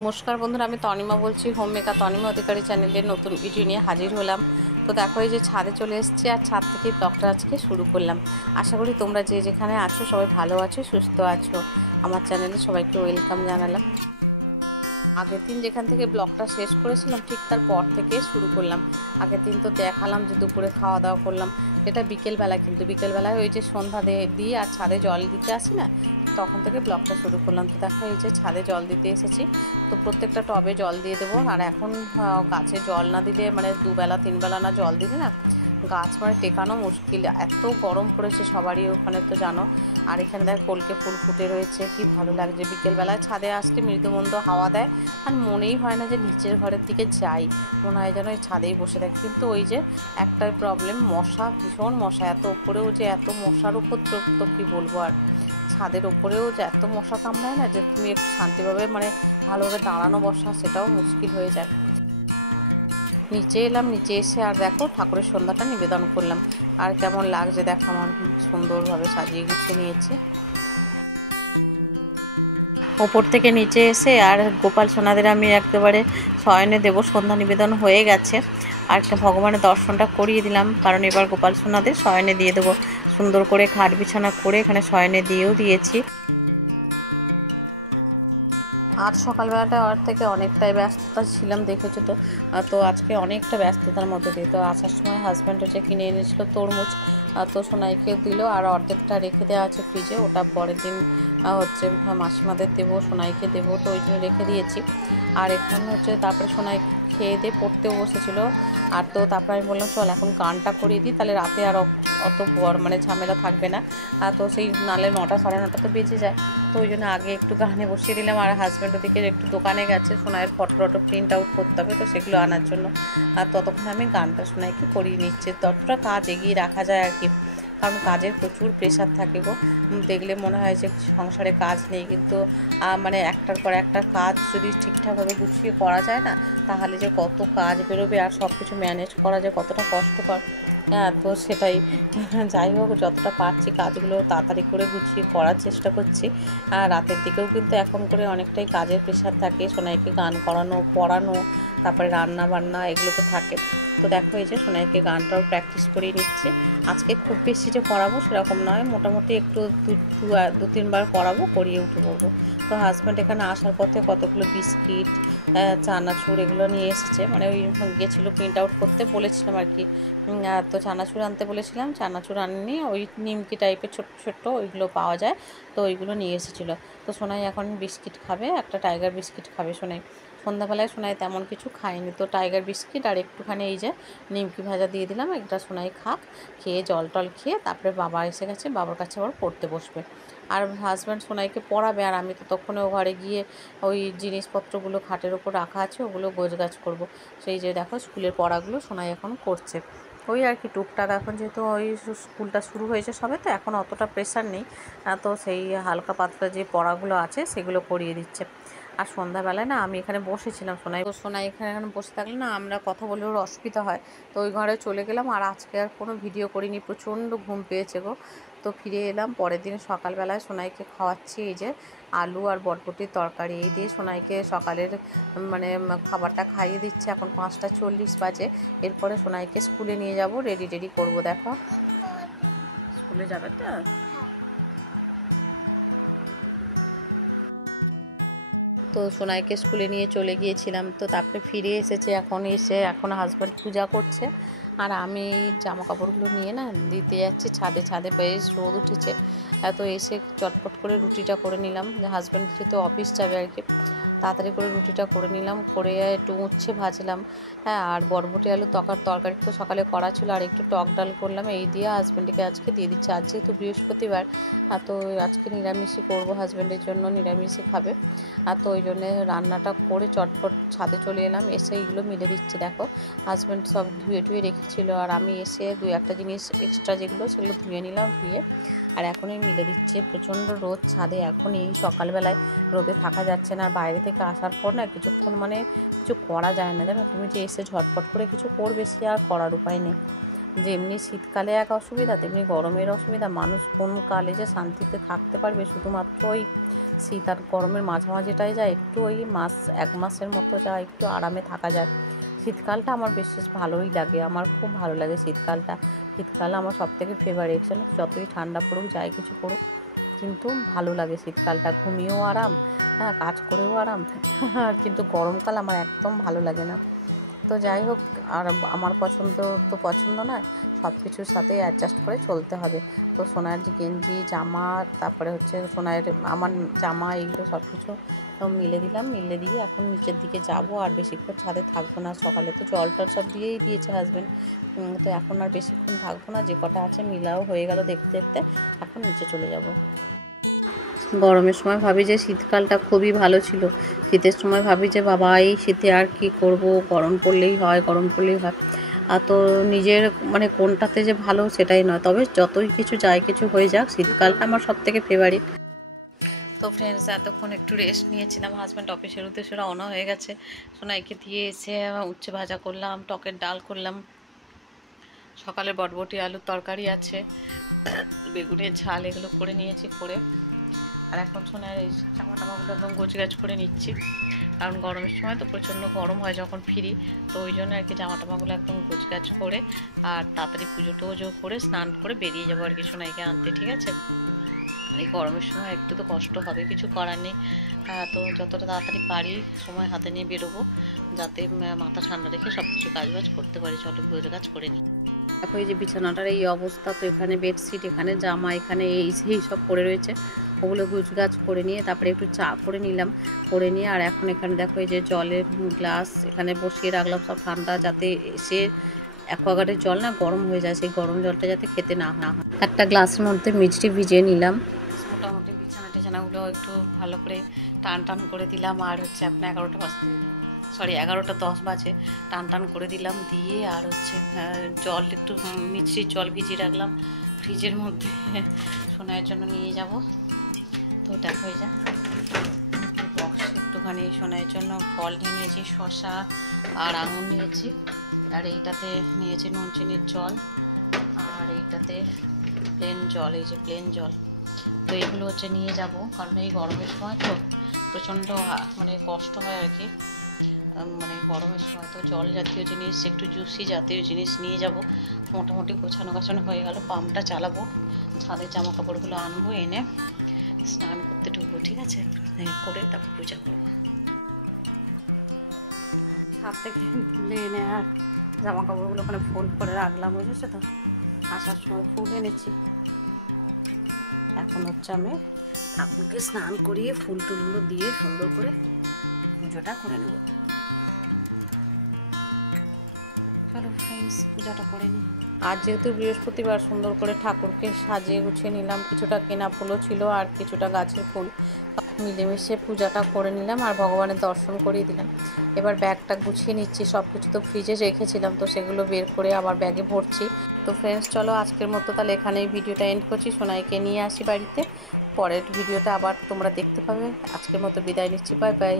নমস্কার বন্ধুরা, আমি তনিমা বলছি। হোম মেকার তনিমা অধিকারী চ্যানেলের নতুন ভিডিও নিয়ে হাজির হলাম। তো দেখো, এই যে ছাদে চলে এসেছি আর ছাদ থেকেই ব্লগটা আজকে শুরু করলাম। আশা করি তোমরা যে যেখানে আছো সবাই ভালো আছো, সুস্থ আছো। আমার চ্যানেলে সবাইকে ওয়েলকাম জানালাম। আগের দিন যেখান থেকে ব্লগটা শেষ করেছিলাম ঠিক তার পর থেকে শুরু করলাম। আগের দিন তো দেখালাম যে দুপুরে খাওয়া দাওয়া করলাম, এটা বিকেলবেলা। কিন্তু বিকেলবেলায় ওই যে সন্ধ্যা দিয়ে আর ছাদে জল দিতে আসি না, তখন থেকে ব্লগটা শুরু করলাম। তো দেখো, এই যে ছাদে জল দিতে এসেছি। তো প্রত্যেকটা টবে জল দিয়ে দেবো। আর এখন গাছে জল না দিলে, মানে দুবেলা তিনবেলা না জল দিলে না গাছ মানে টেকানো মুশকিল। এত গরম পড়েছে সবারই ওখানে, তো জানো। আর এখানে দেখ কলকে ফুল ফুটে রয়েছে, কি ভালো লাগছে। বিকেলবেলায় ছাদে আসলে মৃদুমন্দ হাওয়া দেয়, আর মনেই হয় না যে নিচের ঘরের দিকে যাই, মনে হয় যেন ওই ছাদেই বসে থাকি। কিন্তু ওই যে একটাই প্রবলেম, মশা, ভীষণ মশা। এত ওপরেও যে এত মশার উপদ্রব, তো কী বলবো আর। ছাদের ওপরেও যে এত মশা কামড়ায় না, যে তুমি একটু শান্তিভাবে মানে ভালোভাবে দাঁড়ানো বসা সেটাও মুশকিল হয়ে যায়। নিচে এলাম, নিচে এসে আর দেখো ঠাকুরের সন্ধ্যাটা নিবেদন করলাম। আর কেমন লাগছে দেখো, আমার সুন্দরভাবে সাজিয়ে গুছিয়ে নিয়েছি। ওপর থেকে নিচে এসে আর গোপাল সোনাদের আমি একেবারে শয়নে দেব। সন্ধ্যা নিবেদন হয়ে গেছে, আর একটা ভগবানের দর্শনটা করিয়ে দিলাম, কারণ এবার গোপাল সোনাদের শয়নে দিয়ে দেবো। সুন্দর করে খাট বিছানা করে এখানে শয়নে দিয়েও দিয়েছি। আজ সকালবেলাটা ওর থেকে অনেকটাই ব্যস্ততা ছিলাম, দেখেছো তো। তো আজকে অনেকটা ব্যস্ততার মধ্যে দিয়ে, তো আসার সময় হাজব্যান্ড হচ্ছে কিনে এনেছিল তরমুজ। তো সোনাইকে দিল, আর অর্ধেকটা রেখে দেওয়া আছে ফ্রিজে, ওটা পরের দিন হচ্ছে মাসিমাদের দেবো, সোনাইকে দেবো, তো ওই জন্য রেখে দিয়েছি। আর এখানে হচ্ছে তারপরে সোনাই খেয়ে দিয়ে পড়তেও বসেছিল। আর তো তারপরে আমি বললাম চল এখন গানটা করিয়ে দিই, তাহলে রাতে আর অত মানে ঝামেলা থাকবে না। তো সেই নালে 9টা সাড়ে 9টা তো বেজে যায়। তো ওই জন্য আগে একটু গানে বসিয়ে দিলাম। আর হাজব্যান্ড ওদিকে একটু দোকানে গেছে, সোনাইয়ের ফটো প্রিন্ট আউট করতে হবে, তো সেগুলো আনার জন্য। আর ততক্ষণ আমি গানটা সোনাইকে করিয়ে নিচ্ছি, ততটা কাজ এগিয়ে রাখা যায় আর কি। কারণ কাজের প্রচুর প্রেশার থাকে গো। দেখলে মনে হয় যে সংসারে কাজ নেই, কিন্তু মানে একটার পর একটা কাজ যদি ঠিকঠাকভাবে গুছিয়ে করা যায় না, তাহলে যে কত কাজ বেরোবে আর সব কিছু ম্যানেজ করা যে কতটা কষ্টকর। হ্যাঁ, তো সেটাই। যাই হোক, যতটা পারছি কাজগুলো তাড়াতাড়ি করে গুছিয়ে করার চেষ্টা করছি। আর রাতের দিকেও কিন্তু এখন করে অনেকটাই কাজের প্রেশার থাকে, সোনাইকে গান করানো, পড়ানো, তারপরে রান্না বান্না, এগুলো তো থাকে। তো দেখো, এই যে সোনাইকে গানটাও প্র্যাকটিস করিয়ে নিচ্ছি। আজকে খুব বেশি যে করাবো সেরকম নয়, মোটামুটি একটু দু তিনবার করাবো, করিয়ে উঠে পড়বো। তো হাজব্যান্ড এখানে আসার পথে কতগুলো বিস্কিট, চানাচুর এগুলো নিয়ে এসেছে, মানে ওই গেছিলো প্রিন্ট আউট করতে বলেছিলাম আর কি। তো চানাচুর আনতে বলেছিলাম, চানাচুর আনিনি, ওই নিমকি টাইপের ছোট্ট ছোট্ট ওইগুলো পাওয়া যায়, তো ওইগুলো নিয়ে এসেছিলো। তো সোনাই এখন বিস্কিট খাবে, একটা টাইগার বিস্কিট খাবে সোনাই। সন্ধ্যাবেলায় সোনাই তেমন কিছু খায়নি, তো টাইগার বিস্কিট আর একটুখানি এই যে নিমকি ভাজা দিয়ে দিলাম, একটা সোনাই খাক। খেয়ে জল টল খেয়ে তারপরে বাবা এসে গেছে, বাবার কাছে আবার পড়তে বসবে। আর হাজব্যান্ড সোনাইকে পড়াবে, আর আমি তো ততক্ষণে ও ঘরে গিয়ে ওই জিনিসপত্রগুলো খাটের ওপর রাখা আছে, ওগুলো গোছগাছ করব। সেই যে দেখো স্কুলের পড়াগুলো সোনাই এখন করছে। ওই আর কি টুকটাক, এখন যেহেতু ওই স্কুলটা শুরু হয়েছে সবে, তো এখন অতটা প্রেশার নেই। তো সেই হালকা পাতলা যে পড়াগুলো আছে সেগুলো করিয়ে দিচ্ছে। আর সন্ধ্যাবেলায় না আমি এখানে বসেছিলাম, সোনাই এখানে বসে থাকলে না আমরা কথা বলে ওর অসুবিধা হয়, তো ওই ঘরে চলে গেলাম। আর আজকে আর কোনো ভিডিও করিনি, প্রচণ্ড ঘুম পেয়েছে গো। তো ফিরে এলাম, পরের দিন সকালবেলায় সোনাইকে খাওয়াচ্ছি এই যে আলু আর বরবটির তরকারি, এই দিয়ে সোনাইকে সকালের মানে খাবারটা খাইয়ে দিচ্ছে। এখন 5টা 40 বাজে। এরপরে সোনাইকে স্কুলে নিয়ে যাব, রেডি করবো। দেখো স্কুলে যাবে তো। তো সোনাইকে স্কুলে নিয়ে চলে গিয়েছিলাম, তো তারপরে ফিরে এসেছে, এখন হাজব্যান্ড পূজা করছে। আর আমি এই জামা কাপড়গুলো নিয়ে না দিতে যাচ্ছি ছাদে। ছাদে বেশ রোদ উঠেছে, তো এসে চটপট করে রুটিটা করে নিলাম, যে হাজব্যান্ড যেহেতু অফিস যাবে আর কি, তাড়াতাড়ি করে রুটিটা করে নিলাম, করে একটু উচ্ছে ভাজলাম। হ্যাঁ, আর বরবটি আলু তরকারি তো সকালে করা ছিল, আর একটু টক ডাল করলাম, এই দিয়ে হাজব্যান্ডকে আজকে দিয়ে দিচ্ছি। আজ যেহেতু বৃহস্পতিবার, তো আজকে নিরামিষই করবো, হাজব্যান্ডের জন্য নিরামিষই খাবে। আর তো ওই জন্যে রান্নাটা করে চটপট ছাদে চলে এলাম, এসে এইগুলো মিলে দিচ্ছি। দেখো হাজব্যান্ড সব ধুয়ে রেখেছিলো, আর আমি এসে একটা জিনিস এক্সট্রা যেগুলো সেগুলো ধুয়ে নিলাম, ধুয়ে আর এখনই মিলে দিচ্ছে। প্রচণ্ড রোদ ছাদে, এখন এই সকালবেলায় রোদে থাকা যাচ্ছে না। আর বাইরে থেকে আসার পর না কিছুক্ষণ মানে কিছু করা যায় না, জানো। তুমি যে এসে ঝটপট করে কিছু করবে, সে আর করার উপায় নেই। যেমনি শীতকালে এক অসুবিধা, তেমনি গরমের অসুবিধা। মানুষ কোন কালে যে শান্তিতে থাকতে পারবে, শুধুমাত্র ওই শীত আর গরমের মাঝামাঝিটাই যায় একটু, ওই মাস 1 মাসের মতো যা একটু আরামে থাকা যায়। শীতকালটা আমার বিশেষ ভালোই লাগে, আমার খুব ভালো লাগে শীতকালটা। শীতকাল আমার সবথেকে ফেভারিট, যেন যতই ঠান্ডা পড়ুক যাই কিছু পড়ুক, কিন্তু ভালো লাগে শীতকালটা। ঘুমিয়েও আরাম, হ্যাঁ, কাজ করেও আরাম। কিন্তু গরমকাল আমার একদম ভালো লাগে না। তো যাই হোক, আর আমার পছন্দ নয়, সব কিছুর সাথে অ্যাডজাস্ট করে চলতে হবে। তো সোনার যে গেঞ্জি, জামা, তারপরে হচ্ছে সোনার আমার জামা, এইগুলো সব কিছু মিলে দিয়ে এখন নিচের দিকে যাব। আর বেশিক্ষণ ছাদে থাকবো না, সকালে তো জল টল সব দিয়েই দিয়েছে হাজব্যান্ড। তো এখন আর বেশিক্ষণ থাকবো না, যে কটা আছে মিলাও হয়ে গেল দেখতে দেখতে, এখন নিচে চলে যাব। গরমের সময় ভাবি যে শীতকালটা খুবই ভালো ছিল, শীতের সময় ভাবি যে বাবা এই শীতে আর কি করব, গরম পড়লেই হয়। আর তো নিজের মানে কোনটাতে যে ভালো সেটাই নয়, তবে যতই কিছু যায় কিছু হয়ে যাক, শীতকালটা আমার সবথেকে ফেভারিট। তো ফ্রেন্ডস, এতক্ষণ একটু রেস্ট নিয়েছিলাম, হাজব্যান্ড অফিসের উদ্দেশ্যে রওনা হয়ে গেছে। সোনাইকে দিয়ে এসে উচ্ছে ভাজা করলাম, টকের ডাল করলাম, সকালে বটবটি আলুর তরকারি আছে, বেগুনের ঝাল, এগুলো করে নিয়েছি। করে আর এখন সোনার এই জামা টামাগুলো একদম গোছগাছ করে নিচ্ছি, কারণ গরমের সময় তো প্রচণ্ড গরম হয় যখন ফিরি, তো ওই জন্য আর কি জামা টামাগুলো একদম গোছগাছ করে আর তাড়াতাড়ি পুজো টুজো করে স্নান করে বেরিয়ে যাবো আর কি সোনাইকে আনতে, ঠিক আছে। আর এই গরমের সময় একটু তো কষ্ট হবে, কিছু করার নেই। তো যতটা তাড়াতাড়ি পারি সময় হাতে নিয়ে বেরোবো, যাতে মাথা ঠান্ডা রেখে সব কিছু কাজবাজ করতে পারি। চলো গোছগাছ করে নিই। দেখো এই যে বিছানাটার এই অবস্থা, তো এখানে বেডশিট, এখানে জামা, এখানে এই সেই সব পড়ে রয়েছে, ওগুলো গুছগাছ করে নিয়ে তারপরে একটু চা করে নিলাম। করে নিয়ে আর এখন এখানে দেখো এই যে জলের গ্লাস এখানে বসিয়ে রাখলাম, সব ঠান্ডা, যাতে এসে অ্যাকোয়াগার্ডের জল না গরম হয়ে যায়, সেই গরম জলটা যাতে খেতে না হয়। একটা গ্লাসের মধ্যে মিষ্টি ভিজিয়ে নিলাম। মোটামুটি বিছানাগুলো একটু ভালো করে টান করে দিলাম। আর হচ্ছে আপনার 11টা 10 বাজে, টান করে দিলাম, দিয়ে আর হচ্ছে জল একটু মিষ্টির জল ভিজিয়ে রাখলাম ফ্রিজের মধ্যে, সোনার জন্য নিয়ে যাব। তো দেখো এই যে বক্স একটুখানি সোনার জন্য ফল নিয়ে নিয়েছি, শসা আর আঙুর নিয়েছি, আর এইটাতে নিয়েছি নুন চিনির জল, আর এইটাতে প্লেন জল, এই যে প্লেন জল। তো এগুলো হচ্ছে নিয়ে যাব, কারণ এই গরমের সময় তো প্রচণ্ড মানে কষ্ট হয় আর কি, মানে গরমের সময় তো জল জাতীয় জিনিস, একটু জুসি জাতীয় জিনিস নিয়ে যাব। মোটামুটি গোছানো হয়ে গেল, পাম্পটা চালাবো, ছাদের জামা কাপড়গুলো আনবো, এনে স্নান করতে ঢুকবো, ঠিক আছে, করে তারপর পূজা করবো। ছাদ থেকে তুলে এনে আর জামা কাপড়গুলো ওখানে ফোল্ড করে রাখলাম, বুঝেছো তো, আসার সময় ফুল এনেছি। এখন হচ্ছে আমি ঠাকুরকে স্নান করিয়ে ফুল টুলগুলো দিয়ে সুন্দর করে পুজোটা করে নেব। চলো ফ্রেন্ডস, পূজাটা করে নিই। আর যেহেতু বৃহস্পতিবার, সুন্দর করে ঠাকুরকে সাজিয়ে গুছিয়ে নিলাম, কিছুটা কেনা ফুলও ছিল আর কিছুটা গাছের ফুল মিলেমিশে পূজাটা করে নিলাম আর ভগবানের দর্শন করিয়ে দিলাম। এবার ব্যাগটা গুছিয়ে নিচ্ছি, সব কিছু তো ফ্রিজে রেখেছিলাম, তো সেগুলো বের করে আবার ব্যাগে ভরছি। তো ফ্রেন্ডস চলো আজকের মতো তাহলে এখানেই ভিডিওটা এন্ড করছি, সোনাইকে নিয়ে আসি বাড়িতে, পরের ভিডিওটা আবার তোমরা দেখতে পাবে। আজকের মতো বিদায় নিচ্ছি, বাই বাই।